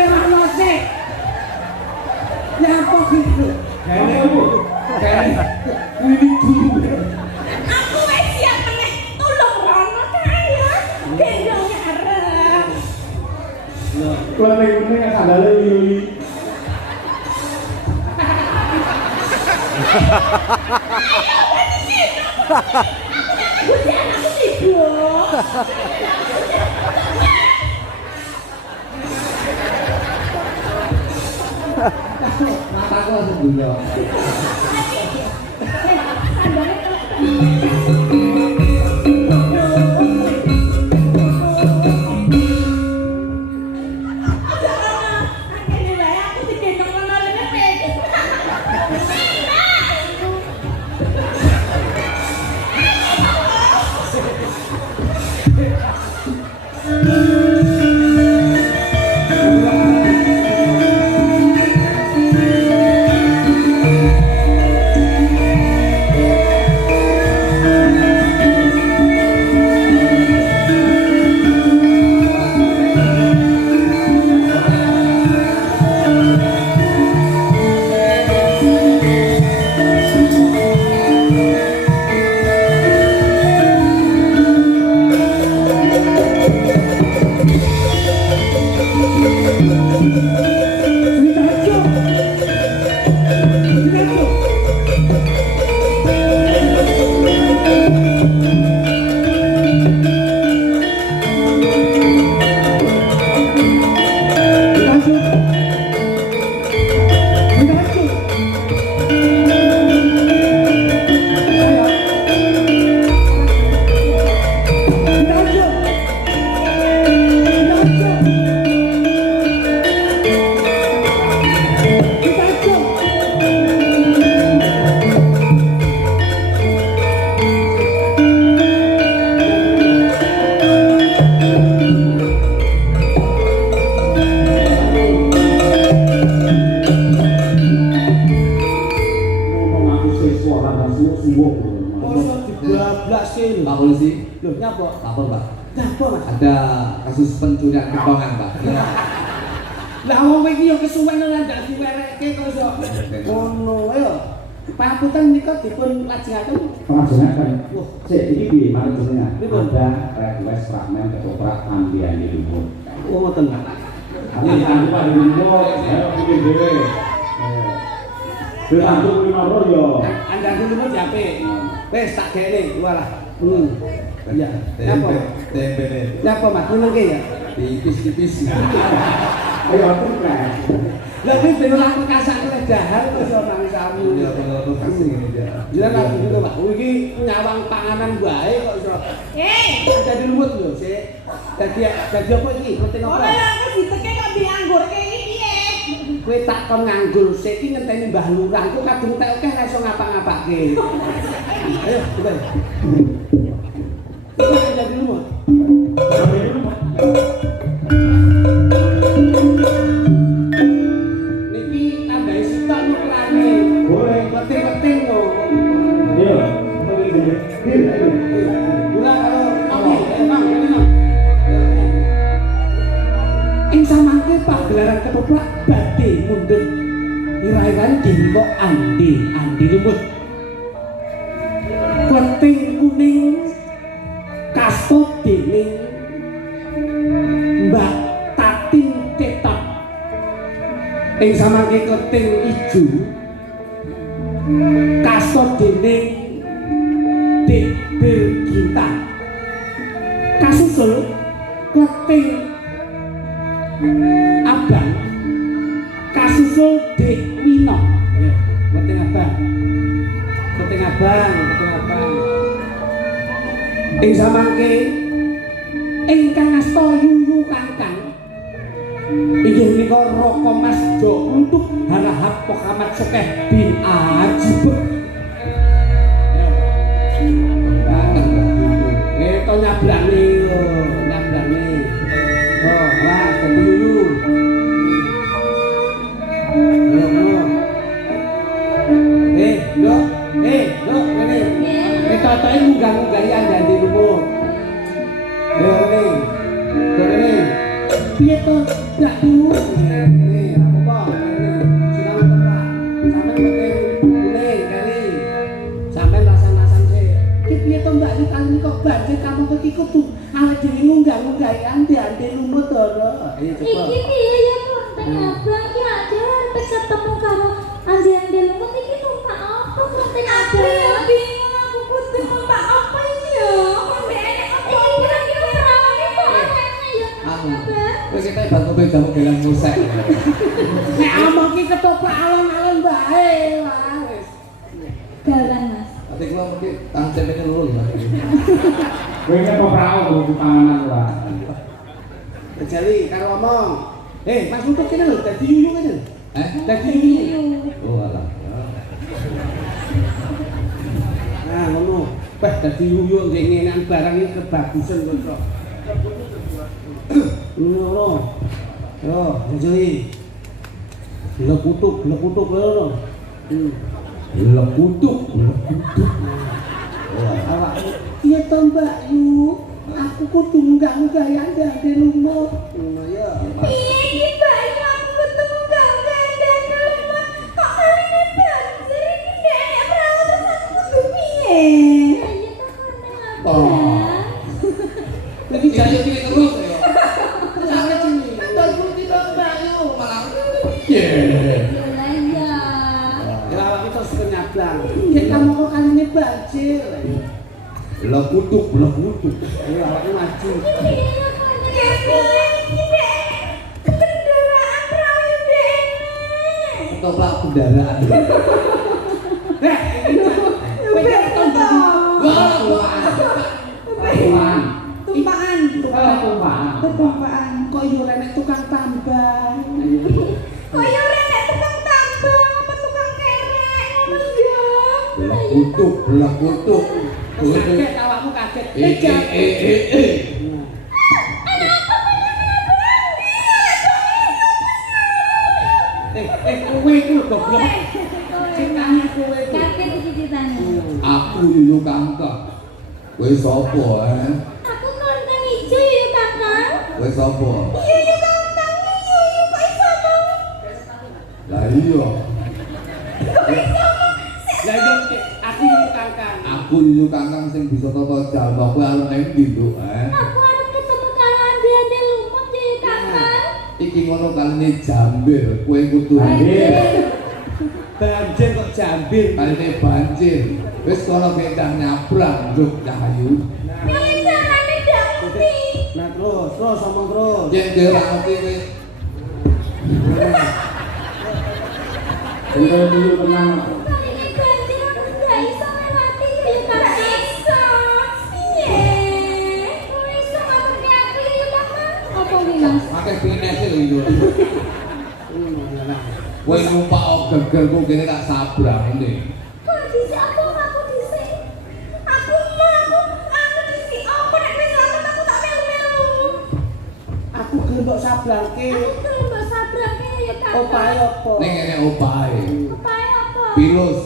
serahno sik. Ya apa gitu? Kayaknya Bu. Kayaknya ini dulu. Aku wis siap meneh tulung rono kae ya. Gendong arep. Kleng-kleng sandale lili. Hujan aku sibuk. Mataku langsung dulu. Pak Polisi, Loh, nyapa? lapor Pak. Nyapa, Mas? Ada kasus pencurian kembangan Pak. Lah wong iki yo kesuwen lan ndak diwerekke kok iso. Ngono ya. Pamputan nika dipun lajengaken. Pengajengaken. Wah, Sik iki piye mari jenengan? Pripun? Ada request fragmen ketoprak ambiane lumut. oh ngoten. Ini aku Pak di lumut, saya bikin dhewe. Wis antuk lima yo. Andang dulu jape. Wis tak gene, walah. Iya. Tempe, tempe. Nyapa Mas? Menengke ya? Tipis-tipis. Ayo tumpres. Lah iki ben ora kekasak oleh dahar kok iso nang samu. Ya kalau kasih ini dia. Jelas aku dulu Pak. Oh iki nyawang panganan bae kok iso. Dadi lumut lho, Sik. Dadi apa iki? Penting apa? Ora lah aku diteke kok dianggur kene iki piye? Kowe tak kon nganggur sik iki ngenteni Mbah Lurah iku kadung tek akeh ora iso ngapa-ngapake. Ayo, coba. Kita jadi lumut. Niki tambahi sitok nukrane. Boleh. Penting-penting kok. Iya. Gula kalau kopi, emang ini. Ing samangke pagelaran ketoprak badhe mundhut. Ira-irane diniko andi lumut. Kleting kuning kasut dening Mbak Tatin Ketok. Ing samangke kleting ijo kasut dening Dik Birginta. Kasusul kleting abang kasusul Dik Wino. Ayo, kleting abang. Kleting abang. Ing samangke ingkang asta yuyu kangkang inggih menika Raka Mas Do untuk Harahap Muhammad Sokeh bin Ajib. To nyabrani yo, nyabrani. Oh, lah dadi yuyu. Nduk, ngene. Totoke munggah-munggahi andane lumut. Ngene. Piye to to ndak dulu. Nih, apa kok? Sudah Pak. Sampai penting kuning kali. Sampai rasan-rasan sih. Ki piye to Mbak iki kali kok banjir kamu kok iki kudu awake dhewe ngunggah-ngunggahi ande lumut to. Ayo Iki cepet. piye ya Klonteng Abang ki aja arep ketemu karo ande-ande lumut iki numpak apa Klonteng Abang? Ya bingung aku kudu numpak apa iki ya? Sampe enek apa kira-kira perawane kok enek ya Abang? Wis kita bantu bedamu gelang musik. Nek among ki ketoprak alon-alon bae wae wis. Galan Mas. Tapi kalau mungkin tangan cemeknya lurus lah. Kowe iki apa prau kudu panganan ora. Kejali karo ngomong. Mas Lutut kene lho dadi yuyu kene. Dadi yuyu. Oh alah. Nah, ngono. Beh dadi yuyu nggih ngenan barang iki kebagusan kok. Ngono. Yo, kejali. Lekutuk ngono. Lekutuk. Awak piye to Mbak Yu? Aku kudu munggah-munggah ya ande lumut. Ngono ya. Piye iki Mbak ya aku kudu enggak ande lumut. Kok kaline banjir iki gak enek perahu terus aku kudu piye? Ya tak Oh. Lagi Jayo iki terus ya. sampe sini. Tunggu tidak Mbak Yu malah. Ye. Lah iya. Ya awak kita terus nyablang. Kita mau kok kaline banjir. Lekutuk. Ayo awak maju. Ketoprak kendaraan. Tumpaan. Kok yo renek tukang tambang. Kok yo renek tukang tambang apa tukang kerek ngono ya? Lekutuk. Kaget awakmu kaget. Kowe iku lho goblok. Cintane kowe iku. Kaget iki ceritane. Aku yuyu kangkang. Kowe sapa Aku Klonteng Ijo ya Kakang. Kowe sapa? Iya Kakang, iya kok iso to? Lah iya. Lah yo aku yo kangkang. Aku yuyu kangkang sing bisa tata jalma kowe arep nang ndi Nduk? Aku arep ketemu karo ande-ande lumut ya Kakang. Iki ngono kaline jambir, kowe kudu Banjir kok jambil. kaline banjir. Wis kono kendang nyabrang Nduk Cahayu. Ya carane ndak ngerti. Nah terus ngomong terus. Yen dhewe ora ngerti kowe. Kowe dulu tenang. Kali ini banjir aku nggak iso melewati ya Kakang. Iso. Piye? Kok iso ngaturke aku ya Kakang? Apa wi Mas? Akeh pinese lho Nduk. Kowe numpak geger kok kene tak sabrang nih. Kok dhisik apa aku dhisik? Aku dhisik apa nek wis selamat aku tak melu-melu. Aku gelem mbok sabrangke. Aku gelem mbok sabrake ya Kakang. Opahe apa? Ning ngene opahe. Opahe apa? Pilus.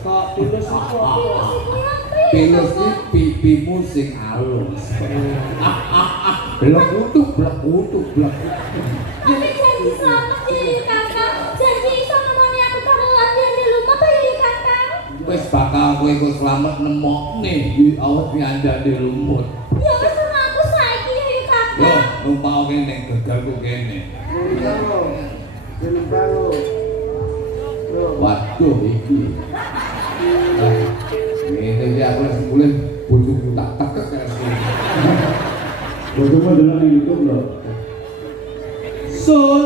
Kok tulus apa? Pilus iku ya apa ya? Pilus Kakang? iki pipimu sing alus. Blekutuk. Tapi janji selamat ya Kakang. Janji iso nemoni aku karo ande-ande lumut ya Kakang. Wis bakal kowe kok slamet nemokne di awak nyandane lumut. Ya wis ora aku saiki ya Yo, Kakang. numpak kene ning gegerku kene. Waduh iki. Ngene iki aku wis mulih bojoku tak tekek kaya sini. Bojomu delok nang YouTube lho. Sun.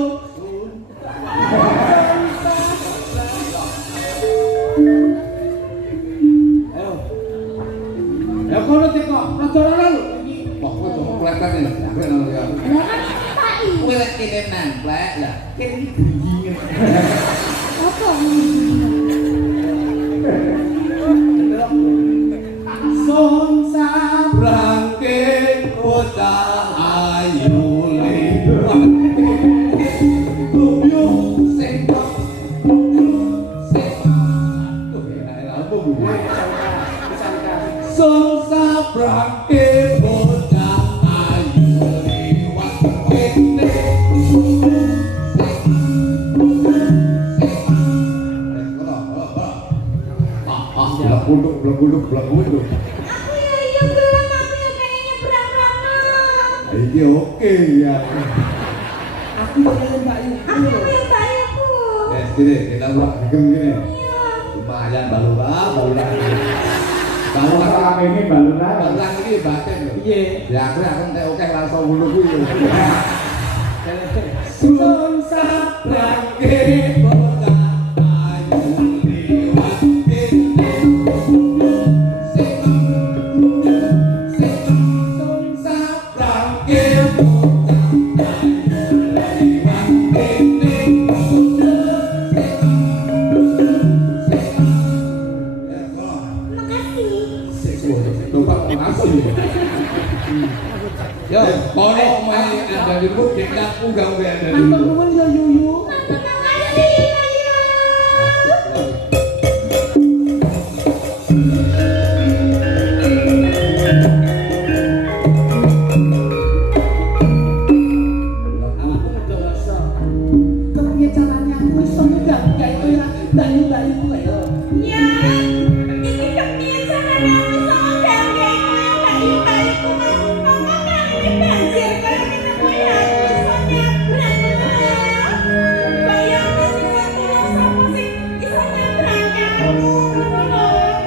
Ayo. Ya kono teko, rada ora lho. Kok kowe cuma kletek nih, aku nang ya. Lah kan tak Kowe lek kene nemplek lah. Kene iki bunyi. apa? Sun sabrang Brangke bocah ayu liwat. Guyung sing Tuh, enak apa bu? Sun sabrangke bocah ayu liwat. belak-belak. Aku ya iya belum aku ya pengen nyebrang kono. Iki oke ya. Aku pengen Mbak Yu. Aku yang bayiku. Gini, kita buat gini. Iya. Lumayan balura. Kalau orang ini baluran. Baluran ini batin lho. Iya. Ya aku entek oke langsung ngono kuwi. Sun sabrake Boga ayu liwat sun sabrake boga ayu liwat Makasih. Bapak makasih. Ya, kono main ada di rumah kita unggah ada di Matur rumah. nuwun ya Yuyu. Tenang aja nih, Naya. Aku ngedoso. Kepiye caranya aku iso nyedang kayak itu ya bayi-bayi ku ya. Ya, ini kepiye caranya aku sama gawe bayi-bayiku mas. Kok kan ini banjir kalau kita punya aku iso nyebrang. Bayangkan aku sama sing iso nyebrang kamu.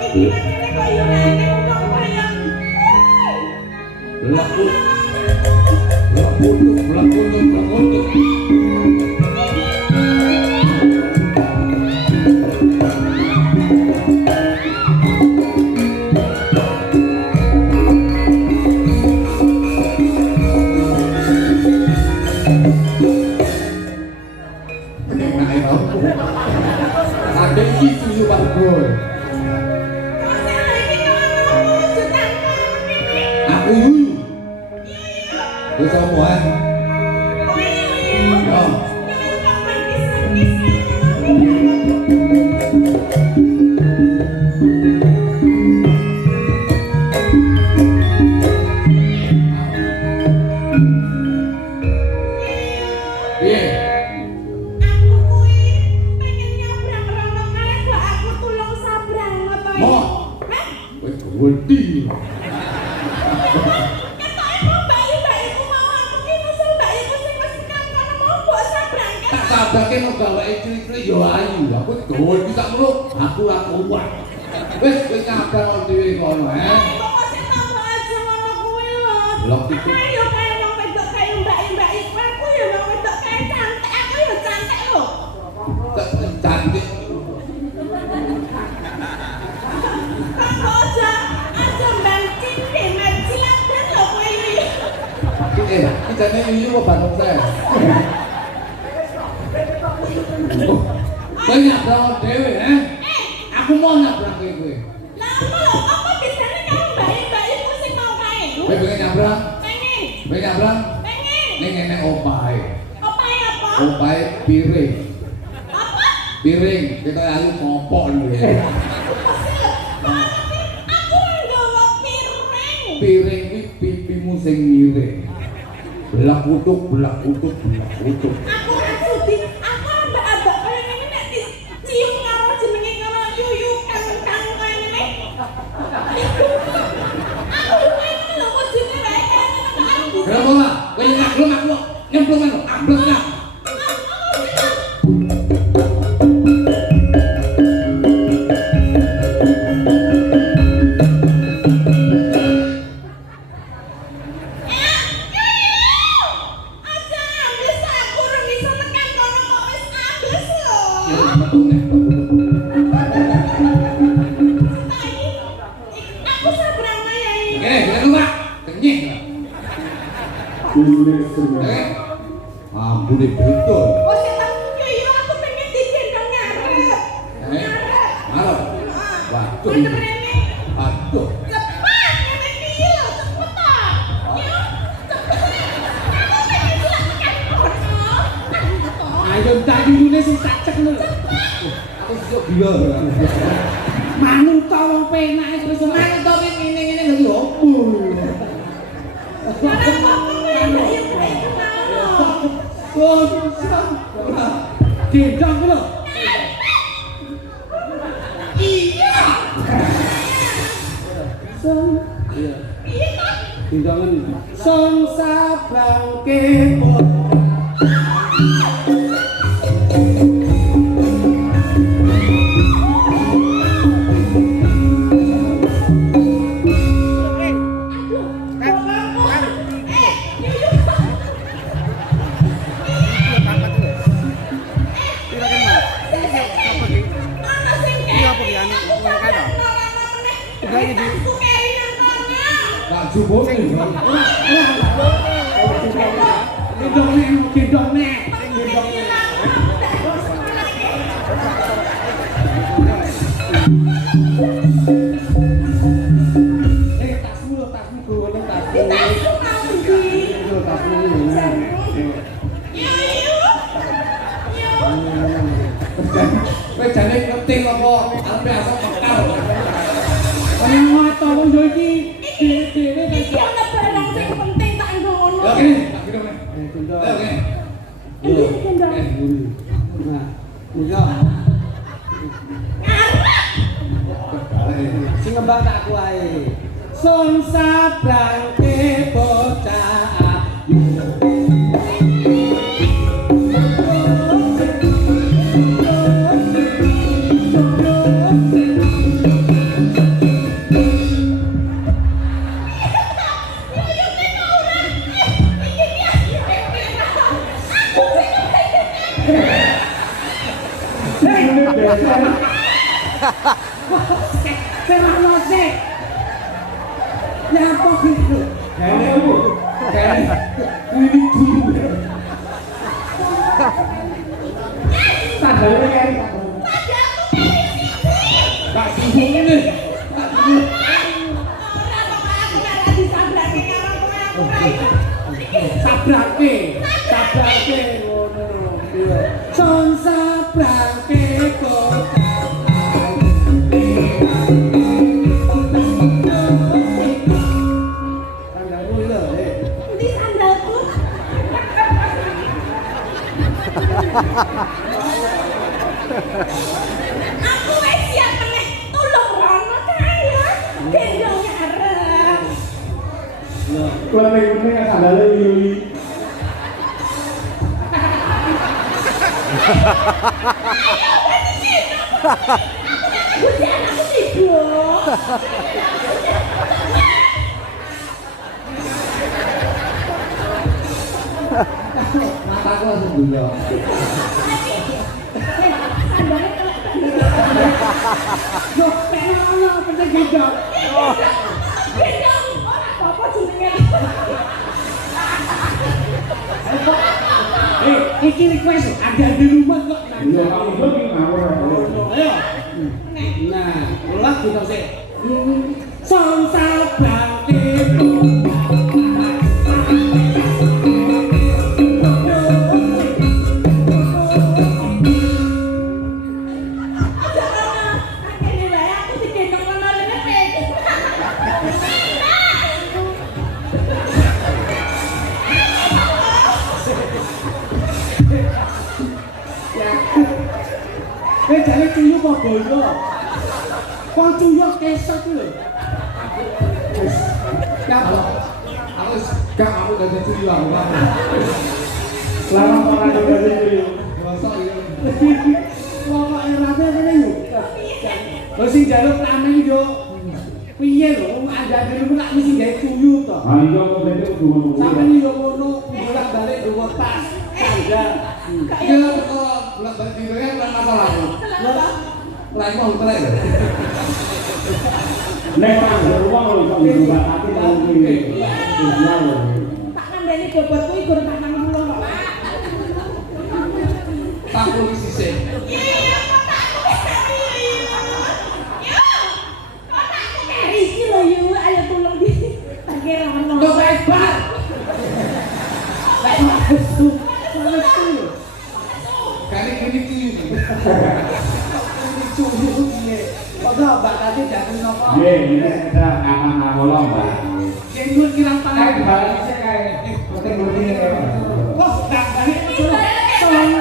Iki makanya koyone kok bayang. Belak untuk. Ada itu yuk Pak Bro. Aku yuyu. Wis omohan. Yo. Piye? Mo. Wis wedi. Tak sabake no gaweke cilik-cilik yo ayu. Aku gawe iki sak ngono. Aku ora kuat. Wis nyabar dhewe kono, Lho iki cantik. Iki jane yuyu apa Bandung saya? Kowe nyabrang dhewe, Aku mau nyabrang kowe. Kowe pengen nyabrang? Kowe nyabrang? Ning ngene opahe. Opahe piring. Piring, kita ayu kompok lho ya. Piring iki pipimu sing miring. Belak utuk. Aku ora sudi, aku ambak-ambak kaya ngene nek dicium karo jenenge karo yuyu kang kaya ngene. Aku pengen lho kok jenenge wae aku. Kenapa lah? Kowe nyablon aku nyemplung kan? Amblek lah. Aku sabrang mayai. Oke, jangan lupa. Kenyih lah. Kulit semua. Ampun betul. Oh, setan yuyu aku pengen digendong ngarep. Marah. Waduh. Bener-bener Aduh. cepat ngene iki lho, cepetan. Yo, cepet. Aku pengen silakan kono. Ayo tak yuyune sing cacek lho. Aku suka gila. Manut ta wong penak wis manut ta ngene-ngene lho yo. Karena ngomong ya bayi bayi mau. Oh, gendong lho. Iya. Dindangan son sabrang kepo. Lah jupuk ning. Gendong nek. Tasmu gowo tasmu. Tasmu Wes jane ngerti apa arepe asal bekal. Ana ngoto wong yo iki dhewe-dhewe Iki ana barang sing penting tak ngono. Ya kene, tak kira nek. Ya kene. Iki gendong. Nah, niku. Sing ngembang tak aku ae. Son sabrang ke bocah ayu. Serah nose. Ya apa gitu? Kene Bu. Kene. Ini dulu. Sadare kae. Tak jupuk ngene. Sabrake ngono. Son sabrake kok. Sandalmu lho, Di sandalku. Aku wis siap meneh tulung rono kae ya. Gendong arep. Klene sandale Yuli. Bocah anakku sibuk. mataku langsung bulo. Sandalnya kelek. Yo, pengen penting gendong. Gendong ora apa-apa jenenge. Iki request ada di rumah kok. Iya, kamu iki ngawur. Ayo. Nah, ulah kita sih. Son sabrang kepo. Kene wae aku digendong ngono rene pede. Jane cuyu apa boyo? Kok cuyu kesek lho. Ya, Aku gak aku dadi cuyu aku. Selama orang yang dari Yuli. Masa iya. Wong kok erate kene yo. Lho sing njaluk rameng yo. Piye lho, wong andane ku lak mesti gawe cuyu to. Ah iya kok bete kudu ngono. Sampeyan yo ngono, bolak-balik nggawa tas, sandal. Iya kok bolak-balik dhewe kan masalah. Lah iku telek. Nek tak ruang lho kok juga tapi kalau kuwi. Iya lho. Tak kandhani bobotku iki gur tak nang mulo kok. Tak polisi sih. Iya, kotakku wis tadi. Yo. Kotakku kari iki lho yo, ayo tulung di. Pake rono. Kok wis bar. Lah itu. Kali ini cuyu. Cuyu piye? Kok mbak tadi jangan nopo. Nggih, ini ada anak ngolong, Pak. Jengur kirang tangan. Balasnya kayak penting-penting ya. Wah, tak balik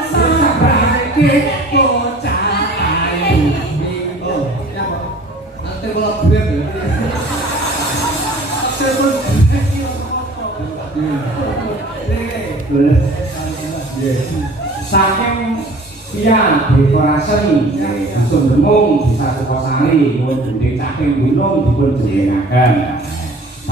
son sabrake bocah ayu. Oh, ya apa? Nanti kalau brand ya. Telepon Saking pian dekorasi dusun Demung desa Sukosari pun gending saking gunung dipun jenengaken.